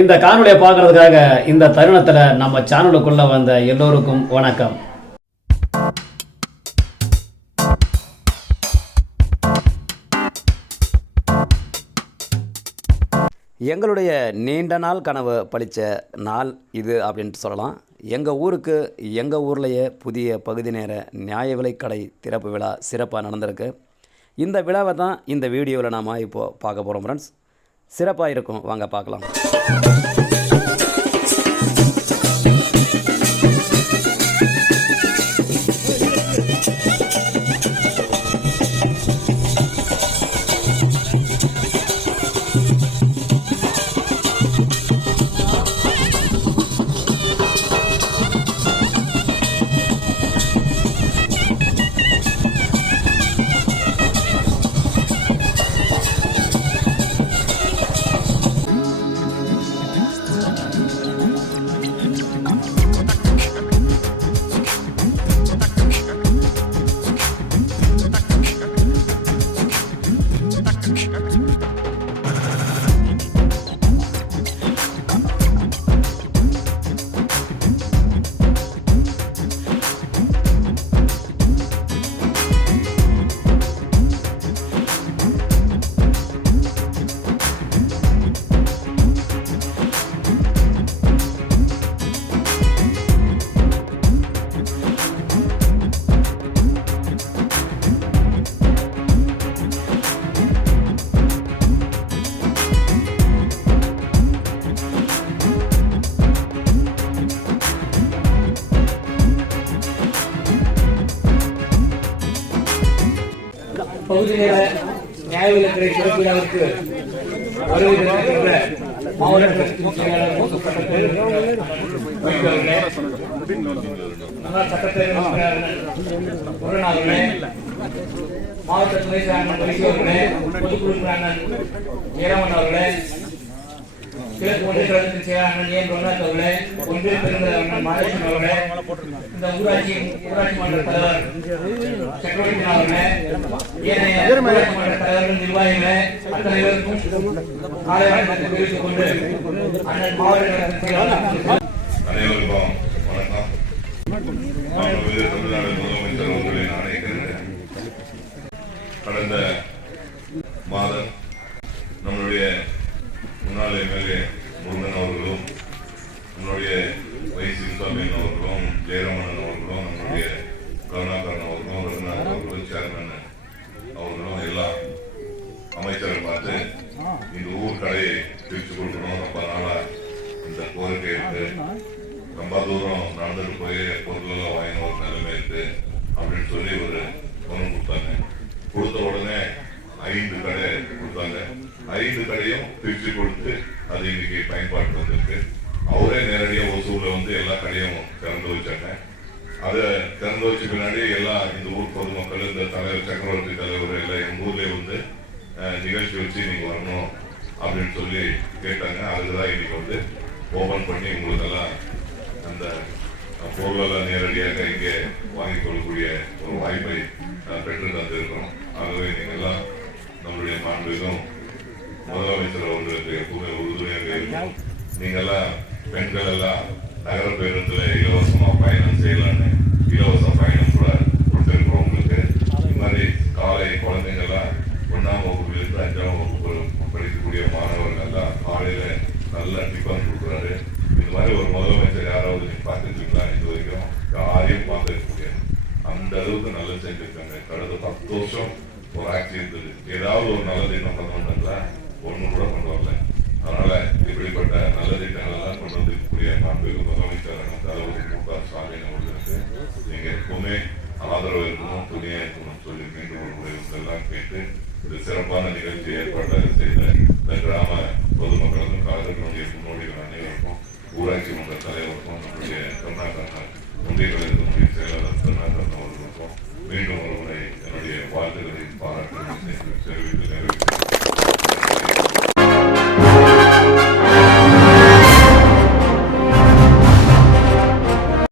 இந்த காணொலியை பார்க்கறதுக்காக இந்த தருணத்தில் நம்ம சேனலுக்குள்ள வந்த எல்லோருக்கும் வணக்கம். எங்களுடைய நீண்ட நாள் கனவு பழித்த நாள் இது அப்படின்ட்டு சொல்லலாம். எங்கள் ஊருக்கு எங்கள் ஊர்லேயே புதிய பகுதி நேர நியாய விலைக் கடை திறப்பு விழா சிறப்பாக நடந்திருக்கு. இந்த விழாவை தான் இந்த வீடியோவில் நாம் இப்போது பார்க்க போகிறோம் ஃப்ரெண்ட்ஸ் சிறப்பாக இருக்கும். வாங்க பார்க்கலாம். பகுதி நேர நியாய விலக்கரை சிறப்பு விழாவிற்கு வருகை தந்திருக்கின்ற மாவட்ட செயலாளர் சட்டப்பேரவை மாவட்ட துணை செயலாளர் பரிசு அவர்களே பொதுக்குழு உறுப்பினர் அவர்களே கிழக்கு செயலாளர் ஏன் ரங்கநாத் அவர்களே ஒன்றிய மாதேசன் அவர்களே இந்த ஊராட்சி ஊராட்சி மன்ற தலைவர் சக்கரவர்த்தி அவர்களே ஏனைய ஊராட்சி மன்ற தலைவர்கள் நிர்வாகிகளே அத்தனை பேருக்கும் காலை வணக்கத்தை தெரிவித்துக் கொண்டு அண்ணன் மாவட்ட அனைவருக்கும் வணக்கம். தமிழ்நாடு முதலமைச்சர் அவர்களின் ஆணையத்திற்கு கடந்த மாதம் இந்த ஊர் கடையை பிரித்து கொடுக்கணும். ரொம்ப நாளா இந்த கோரிக்கை இருக்கு. ரொம்ப தூரம் நடந்துட்டு போய் பொருளெல்லாம் வாங்கின ஒரு நிலைமை இருக்கு. அப்படின்னு சொல்லி ஒரு பணம் கொடுத்தாங்க. கொடுத்த உடனே ஐந்து கடை கொடுத்தாங்க. ஐந்து கடையும் பிரித்து கொடுத்து அது இன்னைக்கு பயன்பாட்டு வந்திருக்கு. அவரே நேரடியாக ஒசூரில் வந்து எல்லா கடையும் திறந்து வச்சாங்க. அதை திறந்து வச்ச பின்னாடி எல்லாம் இந்த ஊர் பொதுமக்கள் இந்த தலைவர் சக்கரவர்த்தி தலைவர் எல்லாம் எங்கள் ஊர்லேயே வந்து நிகழ்ச்சி வச்சு நீங்கள் வரணும். அப்படின்னு சொல்லி கேட்டாங்க. அதுதான் இன்னைக்கு வந்து ஓபன் பண்ணி உங்களுக்கெல்லாம் அந்த பொருளெல்லாம் நேரடியாக இங்கே வாங்கி கொள்ளக்கூடிய ஒரு வாய்ப்பை பெற்று தந்திருக்கிறோம். ஆகவே நீங்கள்லாம் நம்மளுடைய மாண்பிலும் முதலமைச்சர் அவர்களுக்கு எப்பவுமே உறுதுணையாக இருக்கும் நீங்கள்லாம் பெண்கள் எல்லாம் நகர பேருந்துல இலவசமாக பயணம் செய்யலான்னு இலவச பயணம் ஆதரவு இருக்கணும் துணையா இருக்கணும் சொல்லி மீண்டும் ஒரு உதவிகளெல்லாம் கேட்டு ஒரு சிறப்பான நிகழ்ச்சி ஏற்பாட்டாக செய்த இந்த கிராம பொதுமக்களுக்கும் காதர்களுடைய முன்னோடிகள் அனைவருக்கும் ஊராட்சி மன்ற தலைவருக்கும் நம்முடைய கருணாகரன் ஒன்றிய கழகத்தினுடைய செயலாளர் கருணாகரன் அவர்களுக்கும் மீண்டும் ஒருமுறை என்னுடைய வாழ்த்துக்களை பாராட்டுகளை தெரிவித்து நிறைவேற்ற